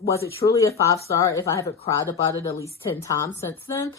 was it truly a 5-star if I haven't cried about it at least 10 times since then?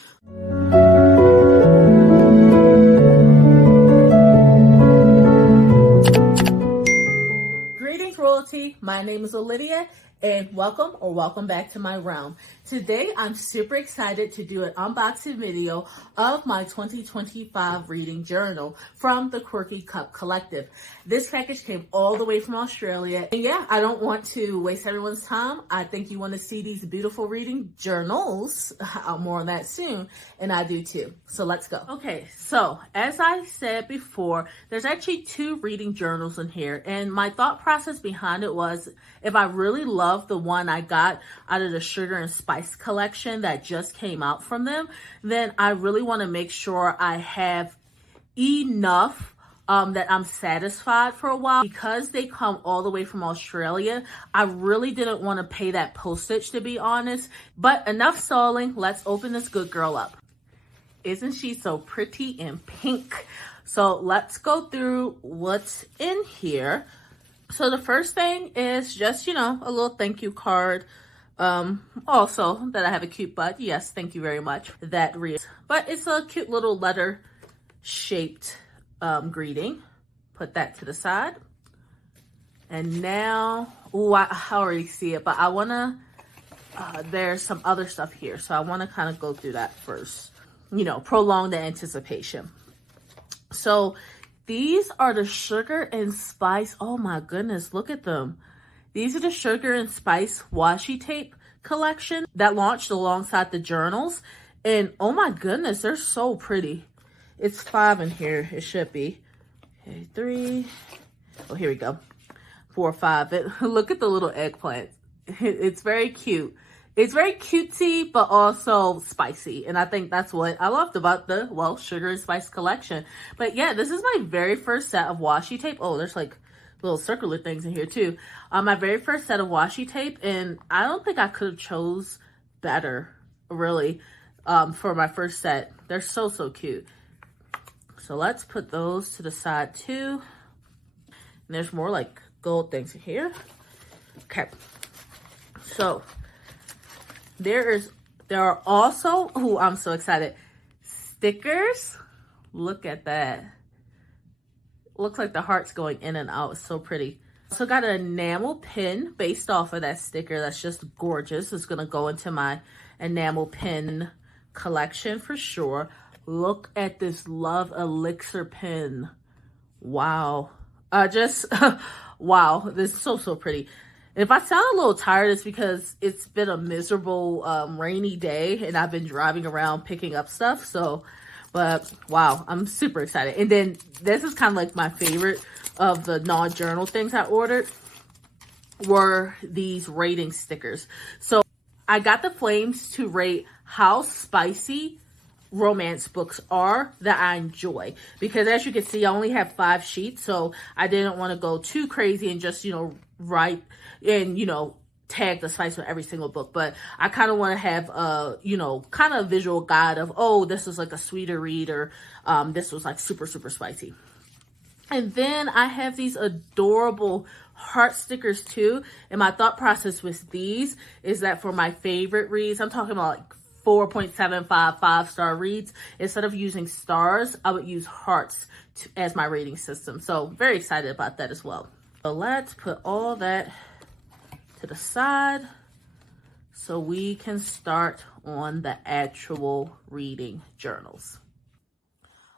Greetings, royalty. My name is Olivia, and welcome back to my realm. Today, I'm super excited to do an unboxing video of my 2025 reading journal from the Quirky Cup Collective. This package came all the way from Australia. And yeah, I don't want to waste everyone's time. I think you want to see these beautiful reading journals. More on that soon. And I do too. So let's go. Okay, so as I said before, there's actually 2 reading journals in here. And my thought process behind it was, if I really love the one I got out of the Sugar and Spice collection that just came out from them, then I really want to make sure I have enough that I'm satisfied for a while. Because they come all the way from Australia, I really didn't want to pay that postage, to be honest. But enough stalling, let's open this good girl up. Isn't she so pretty and pink? So let's go through what's in here. So the first thing is just, a little thank you card. Also that I have a cute butt. Yes, thank you very much. That reads, but it's a cute little letter shaped greeting. Put that to the side. And now, I already see it, but I want to, there's some other stuff here. So I want to kind of go through that first, prolong the anticipation. So these are the Sugar and Spice. Oh my goodness, look at them. These are the Sugar and Spice washi tape collection that launched alongside the journals. And oh my goodness, they're so pretty. It's 5 in here. It should be. Okay, 3. Oh, here we go. 4, 5. Look at the little eggplant. It's very cute. It's very cutesy, but also spicy. And I think that's what I loved about the, Sugar and Spice collection. But yeah, this is my very first set of washi tape. Oh, there's like little circular things in here too. My very first set of washi tape. And I don't think I could have chose better, really, for my first set. They're so, so cute. So let's put those to the side too. And there's more like gold things in here. Okay. So there are also, I'm so excited, stickers. Look at that. Looks like the heart's going in and out. It's so pretty. Also got an enamel pin based off of that sticker. That's just gorgeous. It's going to go into my enamel pin collection for sure. Look at this Love Elixir pin. Wow. Wow. This is so, so pretty. If I sound a little tired, it's because it's been a miserable, rainy day and I've been driving around picking up stuff. So, but wow, I'm super excited. And then this is kind of like my favorite of the non-journal things I ordered were these rating stickers. So I got the flames to rate how spicy romance books are that I enjoy, because as you can see, I only have 5 sheets, so I didn't want to go too crazy and just write and tag the spice on every single book. But I kind of want to have a kind of visual guide of, oh, this was like a sweeter read, or this was like super, super spicy. And then I have these adorable heart stickers too, and my thought process with these is that for my favorite reads, I'm talking about like 4.75 5-star reads, instead of using stars, I would use hearts as my rating system. So very excited about that as well. So let's put all that to the side so we can start on the actual reading journals.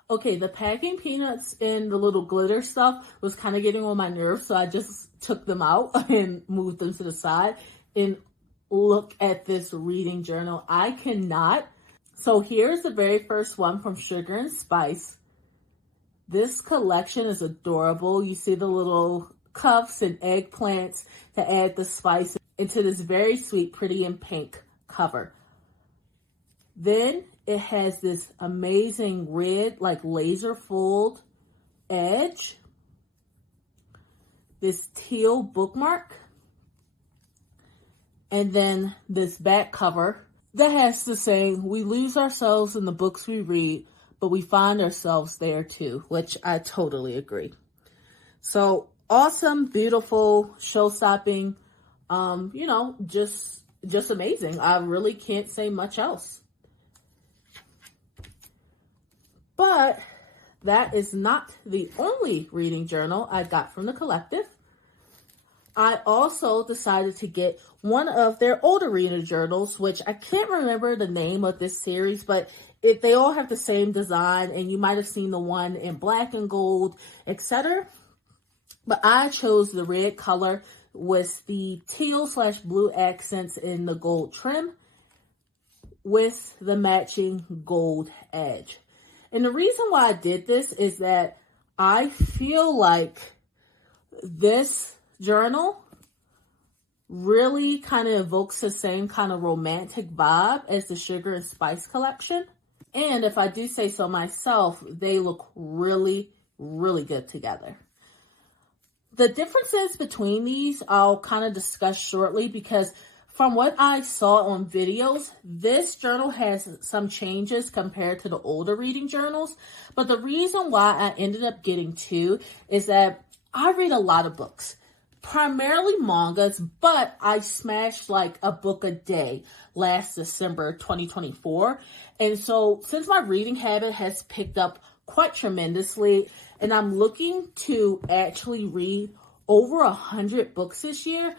Okay, the packing peanuts and the little glitter stuff was kind of getting on my nerves, so I just took them out and moved them to the side. And look at this reading journal. I cannot. So here's the very first one from Sugar and Spice. This collection is adorable. You see the little cups and eggplants to add the spice into this very sweet, pretty and pink cover. Then it has this amazing red, like laser fold edge. This teal bookmark. And then this back cover that has to say, we lose ourselves in the books we read, but we find ourselves there too, which I totally agree. So awesome, beautiful, show-stopping You know, just amazing. I really can't say much else. But that is not the only reading journal I got from the collective. I also decided to get one of their older reading journals, which I can't remember the name of this series, but they all have the same design, and you might have seen the one in black and gold, etc. But I chose the red color with the teal/blue accents in the gold trim with the matching gold edge. And the reason why I did this is that I feel like this journal really kind of evokes the same kind of romantic vibe as the Sugar and Spice collection. And if I do say so myself, they look really, really good together. The differences between these I'll kind of discuss shortly, because from what I saw on videos, this journal has some changes compared to the older reading journals. But the reason why I ended up getting two is that I read a lot of books, primarily mangas, but I smashed like a book a day last December 2024. And so since my reading habit has picked up quite tremendously, and I'm looking to actually read over 100 books this year,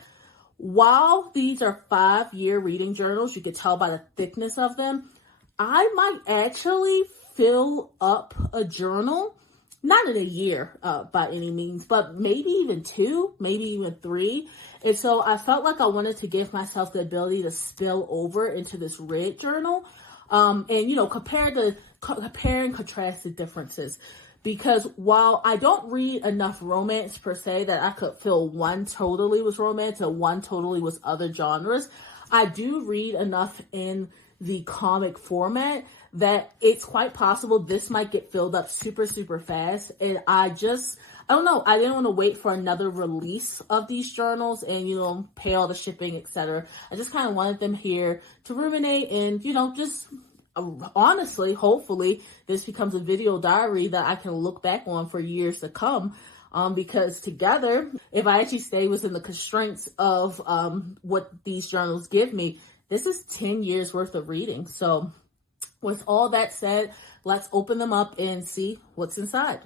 while these are 5-year reading journals, you can tell by the thickness of them, I might actually fill up a journal, not in a year by any means, but maybe even 2, maybe even 3. And so I felt like I wanted to give myself the ability to spill over into this red journal, and, you know, compare and contrast the differences. Because while I don't read enough romance per se that I could feel one totally was romance and one totally was other genres, I do read enough in the comic format that it's quite possible this might get filled up super, super fast. And I don't know, I didn't want to wait for another release of these journals and, you know, pay all the shipping, etc. I just kind of wanted them here to ruminate and, you know, just honestly, hopefully this becomes a video diary that I can look back on for years to come. Because together, if I actually stay within the constraints of what these journals give me, this is 10 years worth of reading. So with all that said, let's open them up and see what's inside.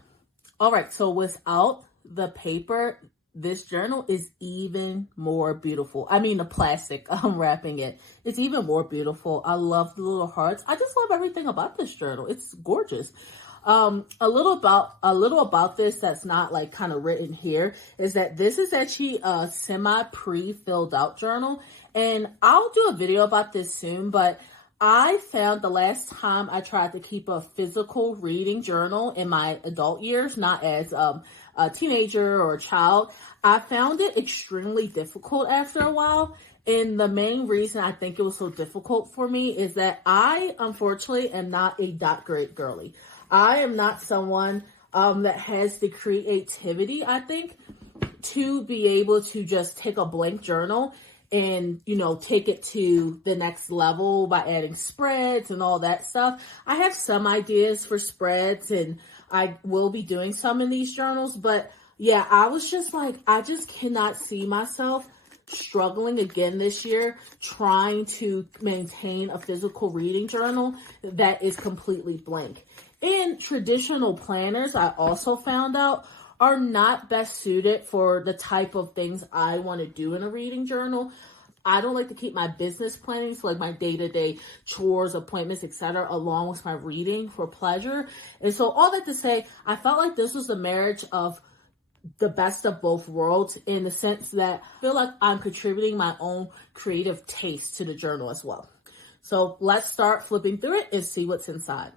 All right, so without the paper, this journal is even more beautiful. I mean, the plastic, I'm wrapping it. It's even more beautiful. I love the little hearts. I just love everything about this journal. It's gorgeous. A little about this that's not like kind of written here is that this is actually a semi pre-filled out journal. And I'll do a video about this soon, but I found the last time I tried to keep a physical reading journal in my adult years, not as a teenager or a child, I found it extremely difficult after a while. And the main reason I think it was so difficult for me is that I, unfortunately, am not a dot grid girly. I am not someone that has the creativity, I think, to be able to just take a blank journal and, you know, take it to the next level by adding spreads and all that stuff. I have some ideas for spreads and I will be doing some in these journals, but yeah, I was just like, I just cannot see myself struggling again this year trying to maintain a physical reading journal that is completely blank. And traditional planners, I also found out, are not best suited for the type of things I want to do in a reading journal. I don't like to keep my business planning, so like my day-to-day chores, appointments, etc., along with my reading for pleasure. And so all that to say, I felt like this was the marriage of the best of both worlds in the sense that I feel like I'm contributing my own creative taste to the journal as well. So let's start flipping through it and see what's inside.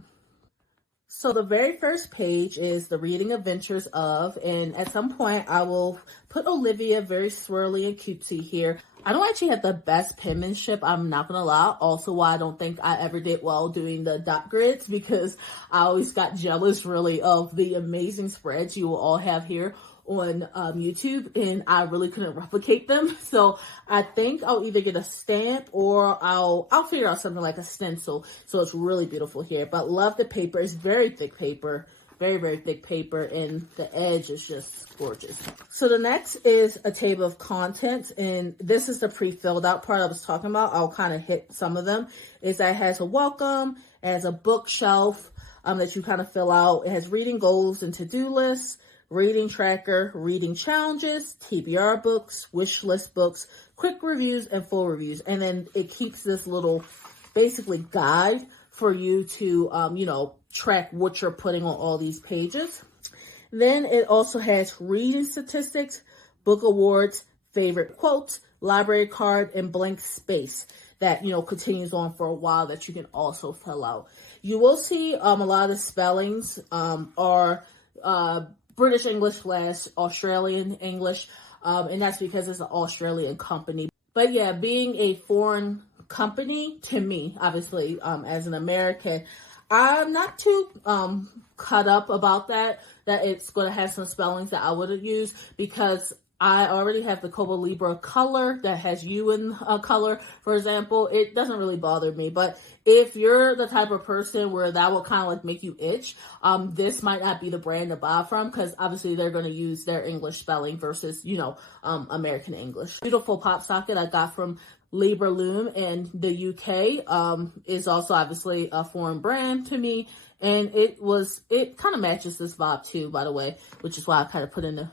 So the very first page is the reading adventures of, and at some point I will put Olivia very swirly and cutesy here. I don't actually have the best penmanship, I'm not gonna lie. Also why I don't think I ever did well doing the dot grids, because I always got jealous really of the amazing spreads you will all have here on YouTube, and I really couldn't replicate them. So I think I'll either get a stamp or I'll figure out something like a stencil. So it's really beautiful here, but love the paper. It's very thick paper. very, very thick paper, and the edge is just gorgeous. So the next is a table of contents, and this is the pre-filled out part I was talking about. I'll kind of hit some of them. Is that it has a welcome, it has a bookshelf that you kind of fill out. It has reading goals and to-do lists, reading tracker, reading challenges, TBR books, wish list books, quick reviews, and full reviews. And then it keeps this little basically guide for you to, you know, track what you're putting on all these pages. Then it also has reading statistics, book awards, favorite quotes, library card, and blank space that, you know, continues on for a while that you can also fill out. You will see a lot of the spellings are British English / Australian English, and that's because it's an Australian company. But yeah, being a foreign company, to me, obviously, as an American, I'm not too cut up about that it's going to have some spellings that I wouldn't use, because I already have the Kobo Libra color that has you in color, for example. It doesn't really bother me. But if you're the type of person where that will kind of like make you itch, this might not be the brand to buy from, because obviously they're going to use their English spelling versus, you know, American English. Beautiful pop socket I got from Libra Loom in the UK is also obviously a foreign brand to me. And it kind of matches this vibe too, by the way, which is why I kind of put in the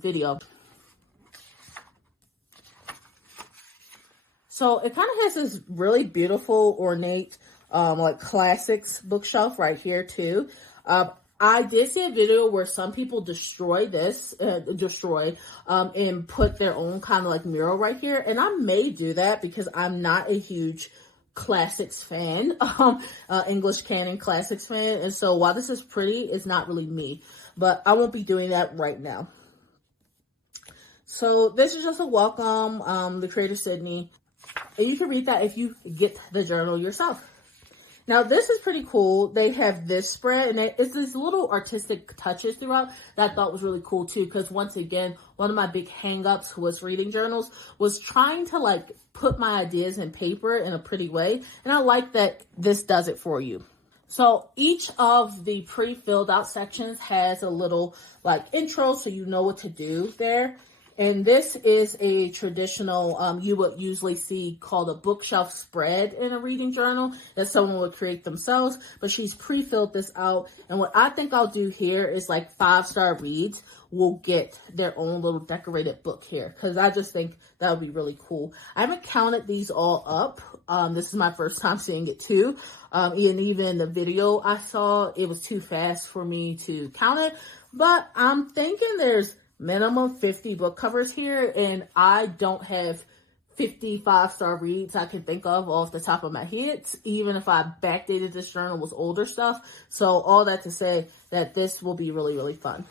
video. So it kind of has this really beautiful, ornate, like classics bookshelf right here too. I did see a video where some people destroy this, and put their own kind of like mural right here. And I may do that because I'm not a huge classics fan, English canon classics fan. And so while this is pretty, it's not really me, but I won't be doing that right now. So this is just a welcome, the creator Sydney. And you can read that if you get the journal yourself. Now, this is pretty cool. They have this spread, and it's these little artistic touches throughout that I thought was really cool, too, because once again, one of my big hang-ups was reading journals, was trying to, like, put my ideas in paper in a pretty way, and I like that this does it for you. So each of the pre-filled out sections has a little, like, intro, so you know what to do there. And this is a traditional, you would usually see called a bookshelf spread in a reading journal that someone would create themselves, but she's pre-filled this out. And what I think I'll do here is like 5-star reads will get their own little decorated book here, because I just think that would be really cool. I haven't counted these all up. This is my first time seeing it too. And even the video I saw, it was too fast for me to count it, but I'm thinking there's minimum 50 book covers here, and I don't have 50 5-star reads I can think of off the top of my head, even if I backdated this journal with older stuff. So all that to say that this will be really, really fun.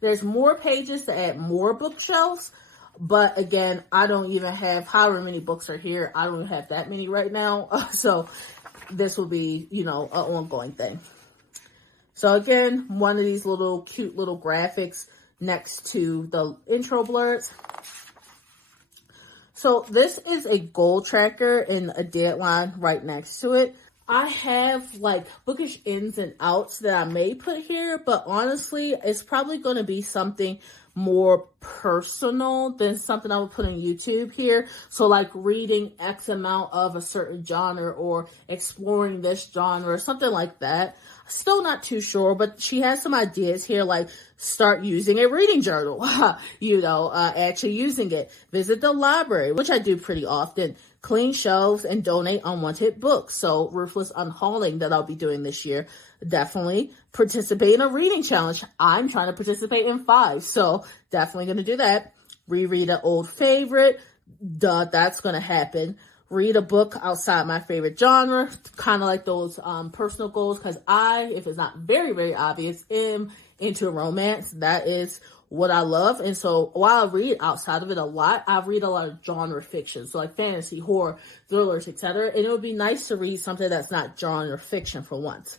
There's more pages to add more bookshelves, but again, I don't even have however many books are here. I don't have that many right now. So this will be, you know, an ongoing thing. So again, one of these little cute little graphics next to the intro blurbs. So this is a goal tracker and a deadline right next to it. I have like bookish ins and outs that I may put here, but honestly, it's probably going to be something more personal than something I would put on YouTube here. So like reading X amount of a certain genre or exploring this genre or something like that. Still not too sure, but she has some ideas here, like start using a reading journal, you know, actually using it. Visit the library, which I do pretty often. Clean shelves and donate unwanted books. So ruthless unhauling that I'll be doing this year. Definitely participate in a reading challenge. I'm trying to participate in 5, so definitely going to do that. Reread an old favorite. Duh, that's going to happen. Read a book outside my favorite genre, kind of like those personal goals, because I, if it's not very, very obvious, am into romance. That is what I love. And so while I read outside of it a lot, I read a lot of genre fiction, so like fantasy, horror, thrillers, etc. And it would be nice to read something that's not genre fiction for once.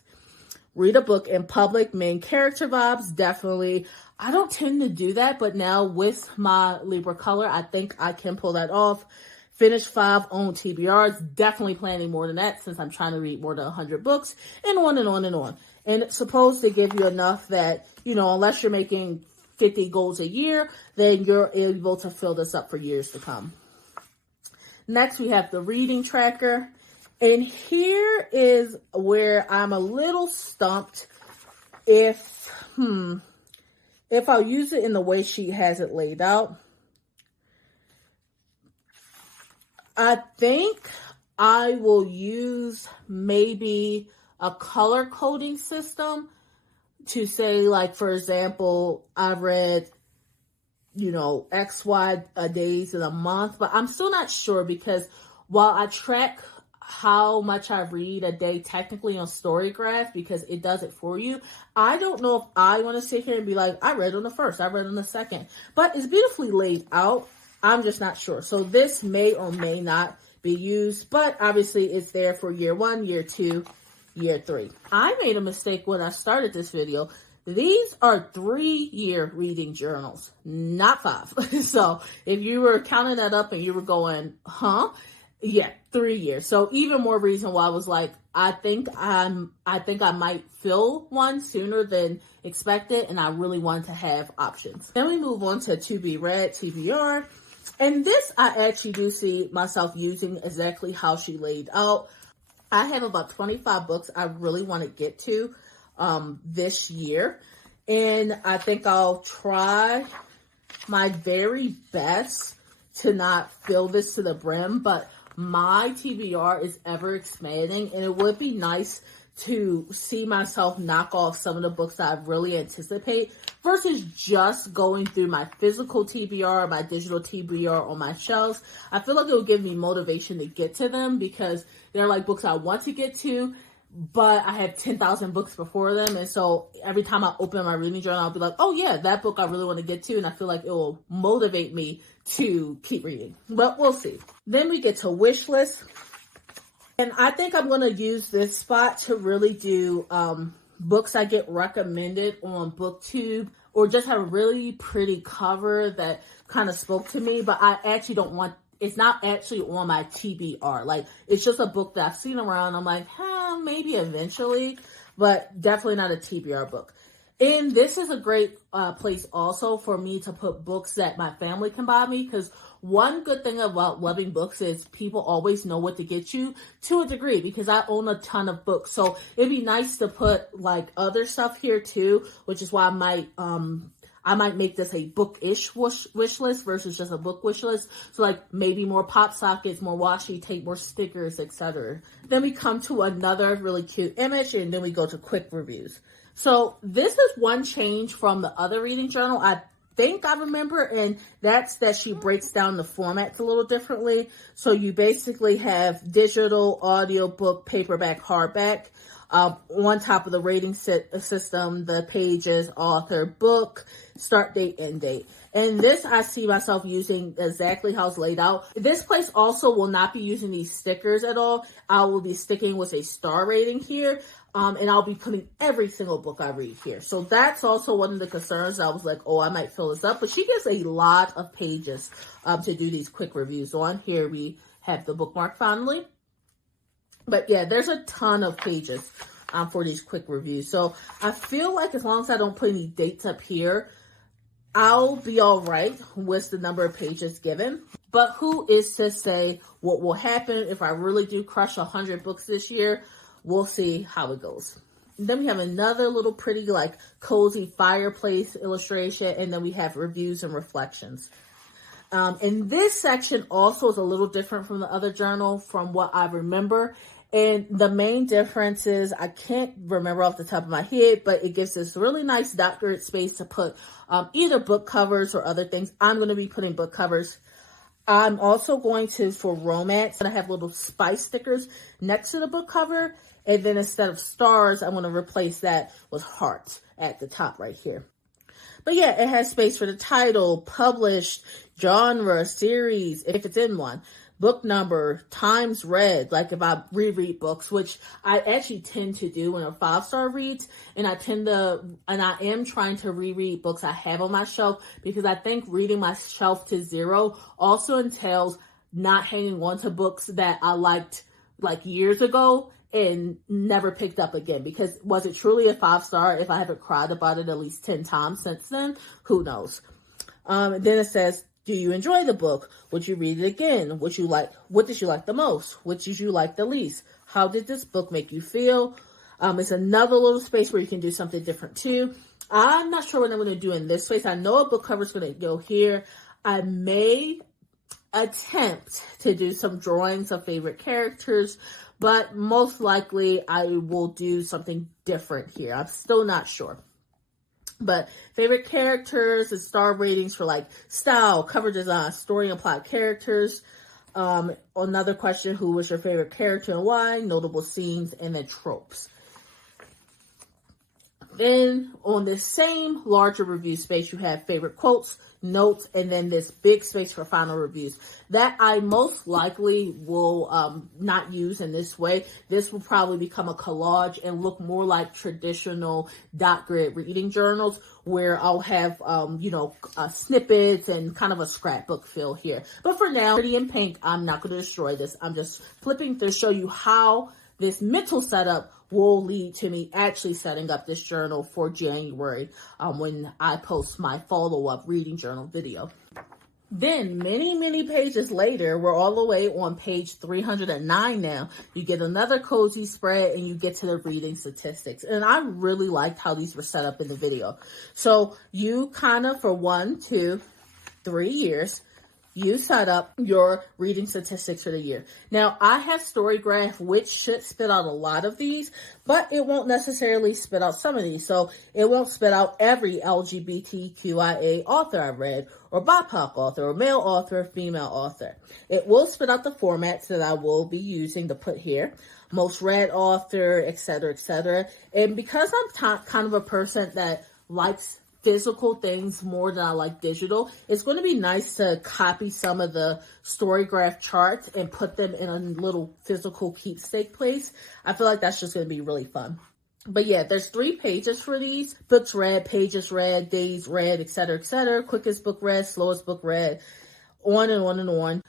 Read a book in public, main character vibes, definitely. I don't tend to do that, but now with my Libra color, I think I can pull that off. Finish 5 own TBRs, definitely planning more than that since I'm trying to read more than 100 books, and on and on and on. And it's supposed to give you enough that, you know, unless you're making 50 goals a year, then you're able to fill this up for years to come. Next, we have the reading tracker. And here is where I'm a little stumped if I'll use it in the way she has it laid out. I think I will use maybe a color coding system to say, like, for example, I read, you know, XY days in a month, but I'm still not sure because while I track how much I read a day technically on Storygraph because it does it for you, I don't know if I want to sit here and be like, I read on the 1st, I read on the 2nd, but it's beautifully laid out. I'm just not sure. So this may or may not be used, but obviously it's there for year 1, year 2, year 3. I made a mistake when I started this video. These are 3-year reading journals, not 5. So if you were counting that up and you were going, huh? Yeah, 3 years. So even more reason why I was like, I think I might fill one sooner than expected, and I really want to have options. Then we move on to to be read, TBR. And this I actually do see myself using exactly how she laid out. I have about 25 books I really want to get to this year. And I think I'll try my very best to not fill this to the brim, but my TBR is ever expanding, and it would be nice to see myself knock off some of the books that I really anticipate versus just going through my physical TBR, my digital TBR on my shelves. I feel like it will give me motivation to get to them because they're like books I want to get to, but I have 10,000 books before them. And so every time I open my reading journal, I'll be like, oh yeah, that book I really want to get to. And I feel like it will motivate me to keep reading, but we'll see. Then we get to wish list. And I think I'm going to use this spot to really do books I get recommended on booktube or just have a really pretty cover that kind of spoke to me, but I actually don't want, it's not actually on my TBR. Like, it's just a book that I've seen around. I'm like, maybe eventually, but definitely not a TBR book. And this is a great place also for me to put books that my family can buy me, because one good thing about loving books is people always know what to get you to a degree, because I own a ton of books. So it'd be nice to put like other stuff here too, which is why I might make this a bookish wish list versus just a book wish list. So like maybe more pop sockets, more washi tape, more stickers, etc. Then we come to another really cute image, and then we go to quick reviews. So this is one change from the other reading journal I think I remember, and that's that she breaks down the formats a little differently. So you basically have digital, audiobook, paperback, hardback. On top of the rating system, the pages, author, book, start date, end date. And this I see myself using exactly how it's laid out. This place also will not be using these stickers at all. I will be sticking with a star rating here. And I'll be putting every single book I read here. So that's also one of the concerns. I was like, oh, I might fill this up. But she gives a lot of pages to do these quick reviews on. Here we have the bookmark finally. But yeah, there's a ton of pages for these quick reviews. So I feel like as long as I don't put any dates up here, I'll be all right with the number of pages given. But who is to say what will happen if I really do crush 100 books this year? We'll see how it goes. And then we have another little pretty like cozy fireplace illustration. And then we have reviews and reflections. And this section also is a little different from the other journal from what I remember. And the main difference is, I can't remember off the top of my head, but it gives this really nice dot grid space to put either book covers or other things. I'm going to be putting book covers. I'm also going to, for romance, and I have little spice stickers next to the book cover. And then instead of stars, I'm going to replace that with hearts at the top right here. But yeah, it has space for the title, published, genre, series, if it's in one, book number, times read, like if I reread books, which I actually tend to do when a 5-star reads, and I am trying to reread books I have on my shelf, because I think reading my shelf to 0 also entails not hanging on to books that I liked like years ago and never picked up again. Because was it truly a 5-star if I haven't cried about it at least 10 times since then? Who knows? Then it says, do you enjoy the book? Would you read it again? What did you like the most? What did you like the least? How did this book make you feel? It's another little space where you can do something different too. I'm not sure what I'm going to do in this space. I know a book cover is going to go here. I may attempt to do some drawings of favorite characters, but most likely I will do something different here. I'm still not sure. But favorite characters and star ratings for like style, cover design, story and plot characters. Another question, who was your favorite character and why? Notable scenes, and then tropes. Then on this same larger review space, you have favorite quotes, notes, and then this big space for final reviews that I most likely will not use in this way. This will probably become a collage and look more like traditional dot grid reading journals, where I'll have, snippets and kind of a scrapbook feel here. But for now, pretty in pink, I'm not going to destroy this. I'm just flipping to show you how this mental setup will lead to me actually setting up this journal for January when I post my follow-up reading journal video. Then many pages later, we're all the way on page 309 now. You get another cozy spread and you get to the reading statistics. And I really liked how these were set up in the video. So you kind of, for 1, 2, 3 years, you set up your reading statistics for the year. Now, I have StoryGraph, which should spit out a lot of these, but it won't necessarily spit out some of these. So it won't spit out every LGBTQIA author I read, or BIPOC author, or male author, female author. It will spit out the formats that I will be using to put here. Most read author, etc., etc. And because I'm kind of a person that likes physical things more than I like digital, it's going to be nice to copy some of the StoryGraph charts and put them in a little physical keepsake place. I feel like that's just going to be really fun. But yeah, there's 3 pages for these. Books read, pages read, days read, etc., etc. Quickest book read, slowest book read, on and on and on.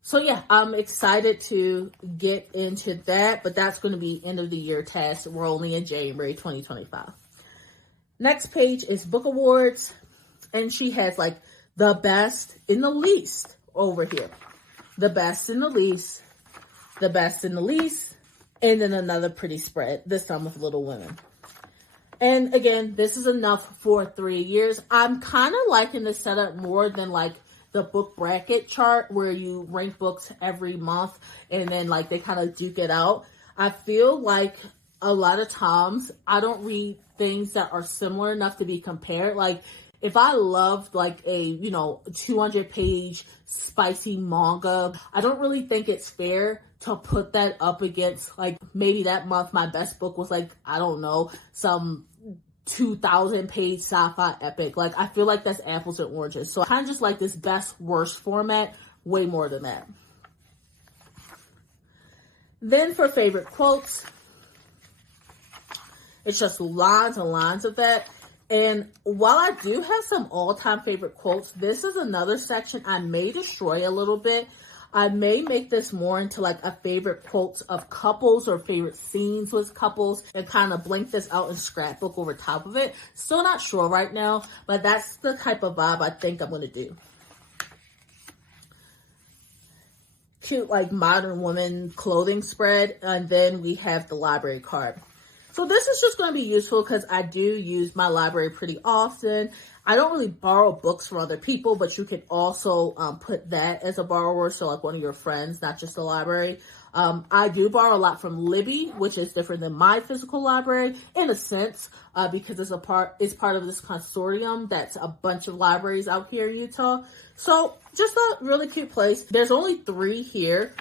So yeah, I'm excited to get into that, but that's going to be end of the year task. We're only in January 2025. Next page is book awards, and she has like the best in the least over here. The best in the least, the best in the least, and then another pretty spread, this time with Little Women. And again, this is enough for 3 years. I'm kind of liking this setup more than like the book bracket chart where you rank books every month and then like they kind of duke it out. I feel like a lot of times I don't read things that are similar enough to be compared. Like if I loved like a 200-page spicy manga, I don't really think it's fair to put that up against like maybe that month my best book was like, I don't know, some 2,000-page sci-fi epic. Like I feel like that's apples and oranges. So I kind of just like this best worst format way more than that. Then for favorite quotes, it's just lines and lines of that. And while I do have some all-time favorite quotes, this is another section I may destroy a little bit. I may make this more into like a favorite quotes of couples or favorite scenes with couples and kind of blank this out and scrapbook over top of it. Still not sure right now, but that's the type of vibe I think I'm going to do. Cute like modern woman clothing spread, and then we have the library card. So this is just going to be useful because I do use my library pretty often. I don't really borrow books from other people, but you can also put that as a borrower. So like one of your friends, not just the library. I do borrow a lot from Libby, which is different than my physical library in a sense, because it's part of this consortium that's a bunch of libraries out here in Utah. So just a really cute place. There's only 3 here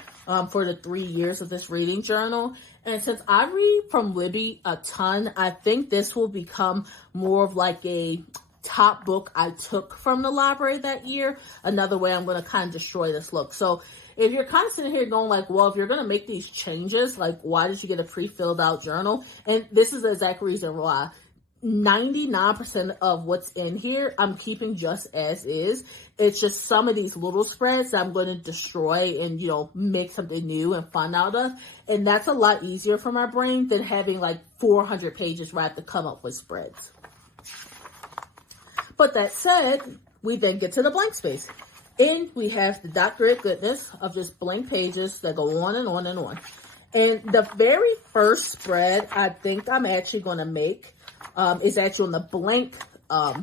for the 3 years of this reading journal. And since I read from Libby a ton, I think this will become more of like a top book I took from the library that year. Another way I'm going to kind of destroy this look. So if you're kind of sitting here going like, well, if you're going to make these changes, like why did you get a pre-filled out journal? And this is the exact reason why. 99% of what's in here, I'm keeping just as is. It's just some of these little spreads that I'm going to destroy and, you know, make something new and fun out of. And that's a lot easier for my brain than having like 400 pages where I have to come up with spreads. But that said, we then get to the blank space. And we have the doctorate goodness of just blank pages that go on and on and on. And the very first spread I think I'm actually going to make is actually on the blank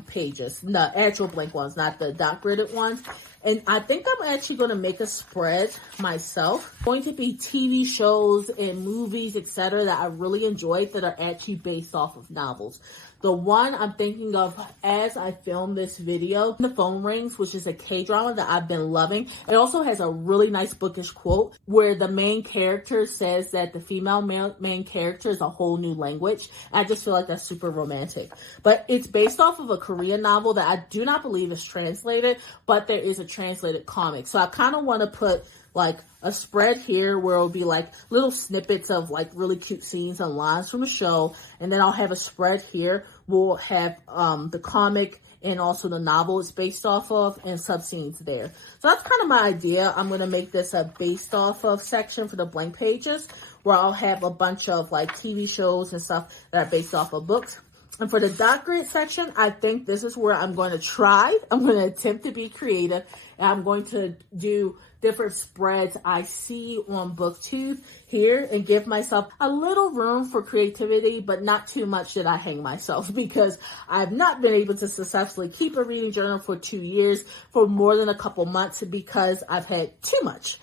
pages, the actual blank ones, not the dot-gridded ones. And I think I'm actually going to make a spread myself. It's going to be TV shows and movies, etc. that I really enjoyed that are actually based off of novels. The one I'm thinking of as I film this video, The Phone Rings, which is a K-drama that I've been loving. It also has a really nice bookish quote where the main character says that the female main character is a whole new language. I just feel like that's super romantic. But it's based off of a Korean novel that I do not believe is translated, but there is a translated comic. So I kind of want to put like a spread here where it'll be like little snippets of like really cute scenes and lines from the show. And then I'll have a spread here. We'll have the comic and also the novel it's based off of and sub scenes there. So that's kind of my idea. I'm going to make this a based off of section for the blank pages where I'll have a bunch of like TV shows and stuff that are based off of books. And for the dot grid section, I think this is where I'm going to attempt to be creative, and I'm going to do different spreads I see on booktube here and give myself a little room for creativity, but not too much that I hang myself, because I've not been able to successfully keep a reading journal for 2 years for more than a couple months because I've had too much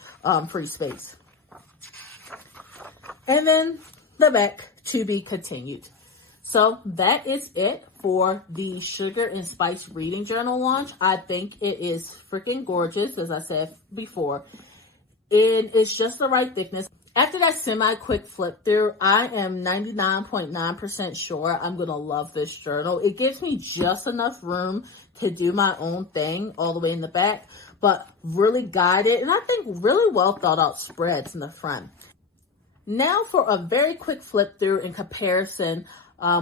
free space. And then the back, to be continued. So that is it for the Sugar and Spice Reading Journal launch. I think it is freaking gorgeous, as I said before. And it's just the right thickness. After that semi-quick flip through, I am 99.9% sure I'm going to love this journal. It gives me just enough room to do my own thing all the way in the back, but really guided and I think really well thought out spreads in the front. Now for a very quick flip through in comparison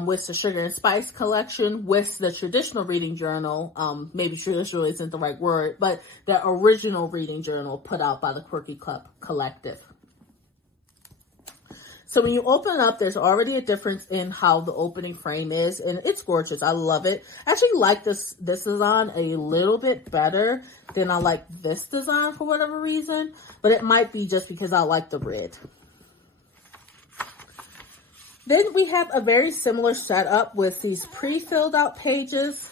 with the Sugar and Spice collection, with the traditional reading journal, maybe traditional isn't the right word, but the original reading journal put out by the Quirky Club Collective. So when you open it up, there's already a difference in how the opening frame is, and it's gorgeous. I love it. I actually like this design a little bit better than I like this design for whatever reason, but it might be just because I like the red. Then we have a very similar setup with these pre-filled out pages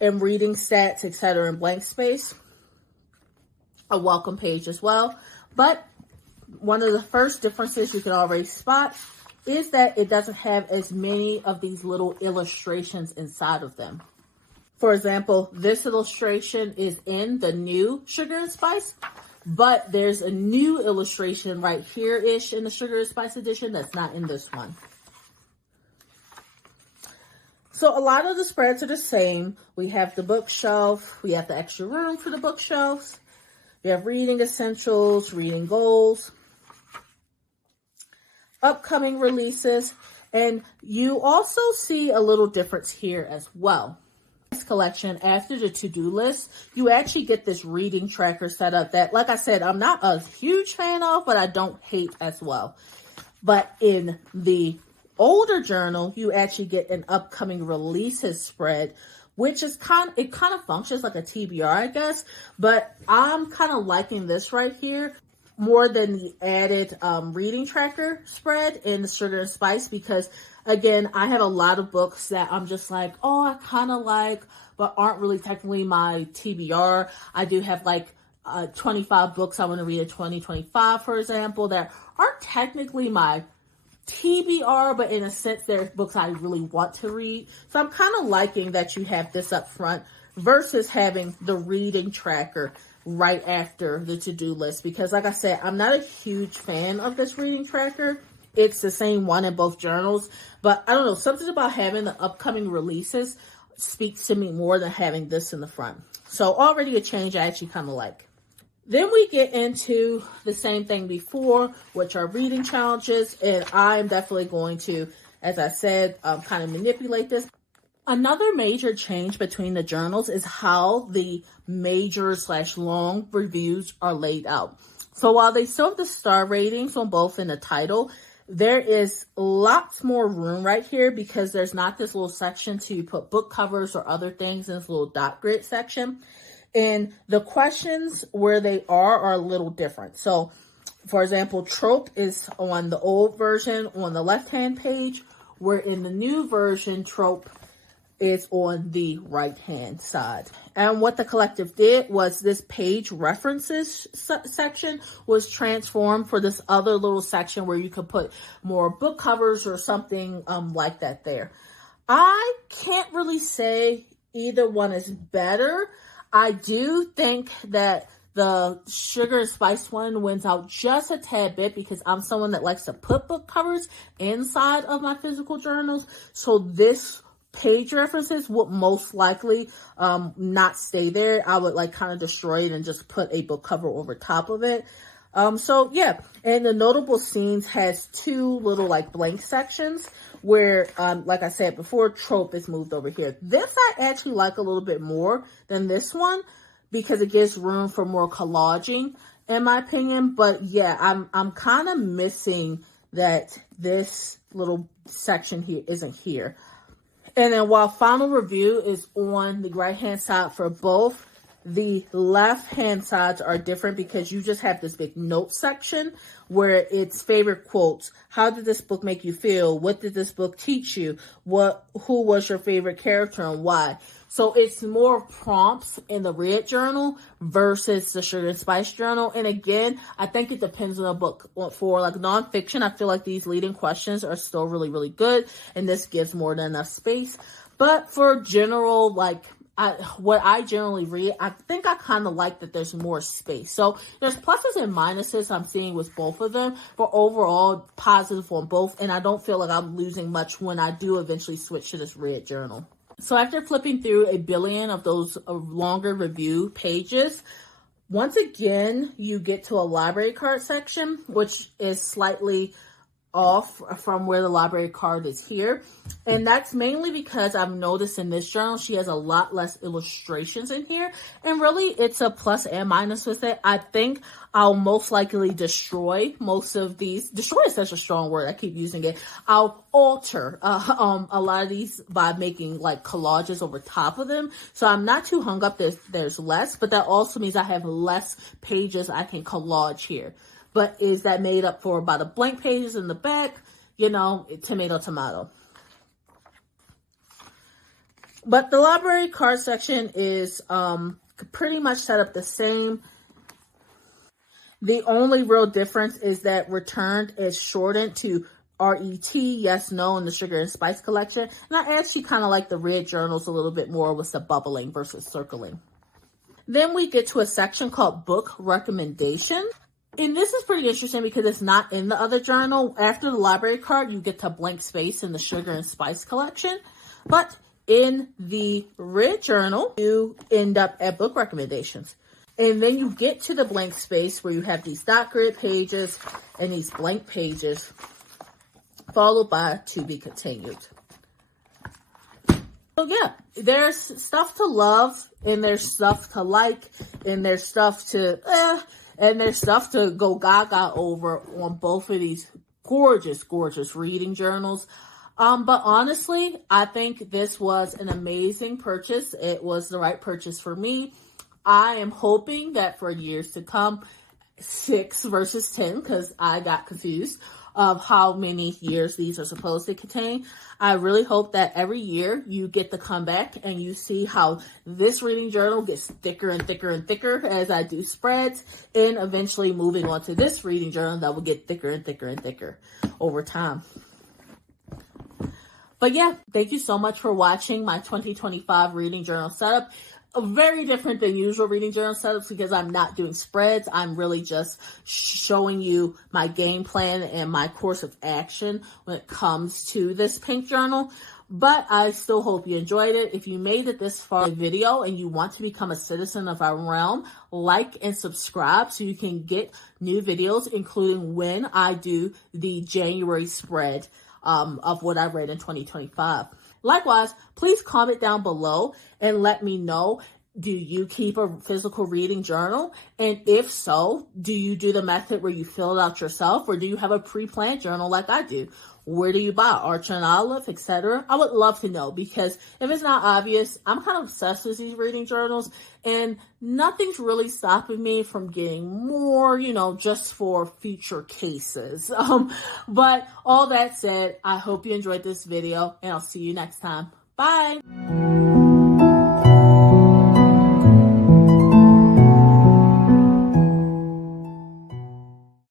and reading stats, etc. in blank space. A welcome page as well. But one of the first differences you can already spot is that it doesn't have as many of these little illustrations inside of them. For example, this illustration is in the new Sugar and Spice, but there's a new illustration right here-ish in the Sugar and Spice edition that's not in this one. So a lot of the spreads are the same. We have the bookshelf. We have the extra room for the bookshelves. We have reading essentials, reading goals, upcoming releases, and you also see a little difference here as well. Collection, after the to-do list, you actually get this reading tracker set up that, like I said, I'm not a huge fan of, but I don't hate as well. But in the older journal, you actually get an upcoming releases spread, which is kind of functions like a TBR, I guess, but I'm kind of liking this right here more than the added reading tracker spread in the Sugar and Spice, because again, I have a lot of books that I'm just like, oh, I kind of like, but aren't really technically my TBR. I do have like 25 books I want to read in 2025, for example, that aren't technically my TBR, but in a sense, they're books I really want to read. So I'm kind of liking that you have this up front versus having the reading tracker right after the to-do list, because like I said, I'm not a huge fan of this reading tracker. It's the same one in both journals, but I don't know, something about having the upcoming releases speaks to me more than having this in the front. So already a change I actually kind of like. Then we get into the same thing before, which are reading challenges, and I am definitely going to as I said, kind of manipulate this. Another major change between the journals is how the major/long reviews are laid out. So while they still have the star ratings on both in the title, there is lots more room right here because there's not this little section to put book covers or other things in this little dot grid section. And the questions where they are a little different. So, for example, trope is on the old version on the left-hand page, where in the new version, trope is on the right-hand side. And what the collective did was this page references section was transformed for this other little section where you could put more book covers or something like that there. I can't really say either one is better. I do think that the sugar and spice one wins out just a tad bit because I'm someone that likes to put book covers inside of my physical journals. So this page references would most likely not stay there. I would like kind of destroy it and just put a book cover over top of it. So yeah, and the notable scenes has two little like blank sections where, like I said before, trope is moved over here. This I actually like a little bit more than this one because it gives room for more collaging, in my opinion. But yeah, I'm kind of missing that this little section here isn't here. And then while final review is on the right-hand side for both, the left-hand sides are different because you just have this big note section where it's favorite quotes. How did this book make you feel? What did this book teach you? Who was your favorite character and why? So it's more prompts in the red journal versus the sugar and spice journal. And again, I think it depends on the book. For like nonfiction, I feel like these leading questions are still really, really good. And this gives more than enough space. But for general, like what I generally read, I think I kind of like that there's more space. So there's pluses and minuses I'm seeing with both of them, but overall positive on both. And I don't feel like I'm losing much when I do eventually switch to this red journal. So after flipping through a billion of those longer review pages, once again, you get to a library card section, which is slightly off from where the library card is here. And that's mainly because I've noticed in this journal, she has a lot less illustrations in here. And really, it's a plus and minus with it. I think I'll most likely destroy most of these. Destroy is such a strong word. I keep using it. I'll alter a lot of these by making like collages over top of them. So I'm not too hung up. There's less, but that also means I have less pages I can collage here. But is that made up for by the blank pages in the back? You know, tomato, tomato. But the library card section is pretty much set up the same. The only real difference is that returned is shortened to RET, yes, no, in the sugar and spice collection. And I actually kind of like the red journals a little bit more with the bubbling versus circling. Then we get to a section called book recommendation. And this is pretty interesting because it's not in the other journal. After the library card, you get to blank space in the sugar and spice collection. But in the red journal, you end up at book recommendations. And then you get to the blank space where you have these dot grid pages and these blank pages, followed by to be continued. So yeah, there's stuff to love, and there's stuff to like, and there's stuff to and there's stuff to go gaga over on both of these gorgeous, gorgeous reading journals. But honestly, I think this was an amazing purchase. It was the right purchase for me. I am hoping that for years to come, 6 versus 10, because I got confused of how many years these are supposed to contain. I really hope that every year you get to come back and you see how this reading journal gets thicker and thicker and thicker as I do spreads, and eventually moving on to this reading journal that will get thicker and thicker and thicker over time. But yeah, thank you so much for watching my 2025 reading journal setup. Very different than usual reading journal setups because I'm not doing spreads. I'm really just showing you my game plan and my course of action when it comes to this pink journal. But I still hope you enjoyed it. If you made it this far in the video and you want to become a citizen of our realm, like and subscribe so you can get new videos, including when I do the January spread of what I read in 2025. Likewise, please comment down below and let me know, do you keep a physical reading journal? And if so, do you do the method where you fill it out yourself, or do you have a pre-planned journal like I do? Where do you buy Archer and Olive, etc.? I would love to know, because if it's not obvious, I'm kind of obsessed with these reading journals, and nothing's really stopping me from getting more, just for future cases. But all that said, I hope you enjoyed this video, and I'll see you next time. Bye.